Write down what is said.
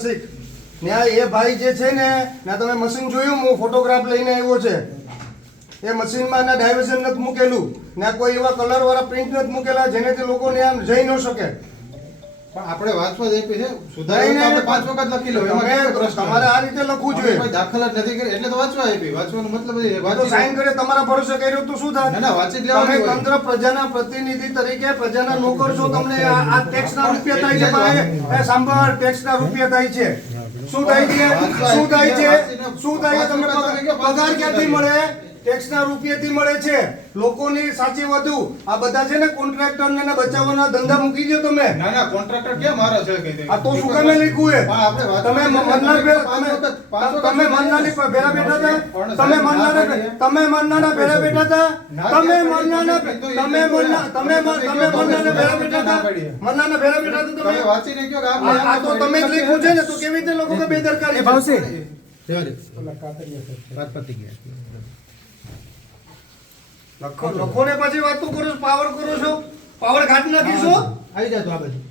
ત્યાં એ ભાઈ જે છે ને ત્યાં તમે મશીન જોયું, હું ફોટોગ્રાફ લઈને આવ્યો છે. એ મશીનમાં ના ડાયવર્ઝન નથી મૂકેલું, ના કોઈ એવા કલર વાળા પ્રિન્ટ નથી મૂકેલા જેનેથી લોકો ત્યાં જઈ ન શકે. પણ આપણે વાંચવા જ આપી છે, સુધારીને આપણે 5 વખત લખી લો. એમાં કેવો પ્રશ્ન? તમારે આ રીતે લખવું જોઈએ. કોઈ દાખલ જ નથી કરી એટલે તો વાંચવા આપી. વાંચવાનો મતલબ એ તો વાંચી સાઈન કરે તમારા ભરોસે કર્યું તો શું થાય? ના વાંચી જ લેવાનું તમે હોય. તંત્ર પ્રજાના પ્રતિનિધિ તરીકે પ્રજાના નોકર છો. તમને આ ટેક્સના રૂપિયા થાય છે ભાઈ. એ સાંભળ, ટેક્સના રૂપિયા થાય છે. શું થાય છે? શું થાય છે? શું થાય છે? તમને પગાર ક્યાંથી મળે? ટેક્સના રૂપિયાથી મળે છે. લોકોની સાચી વધુ આ બધા છે ને કોન્ટ્રાક્ટરને બચાવવાના ધંધા મૂકી દો તમે. ના કોન્ટ્રાક્ટર ક્યાં મારા છે કઈ? આ તો શું કામે લખ્યું હે? તમે મન્નાર તમે મન્નાની ભેરા બેઠા હતા. તમે મન્નાના ભેરા બેઠા હતા. તમે મન્નાના ભેરા બેઠા હતા. મન્નાના ભેરા બેઠા હતા તમે. વાંચીને કયો કે આ તો તમે જ લખ્યું છે ને, તો કેવી રીતે લોકો કે બેદરકારી ભાવશે? લખો ને પછી વાતો કરો છો, પાવર કરો છો, પાવર ઘાટ નાખીશો. આવી જાય તો આ બધું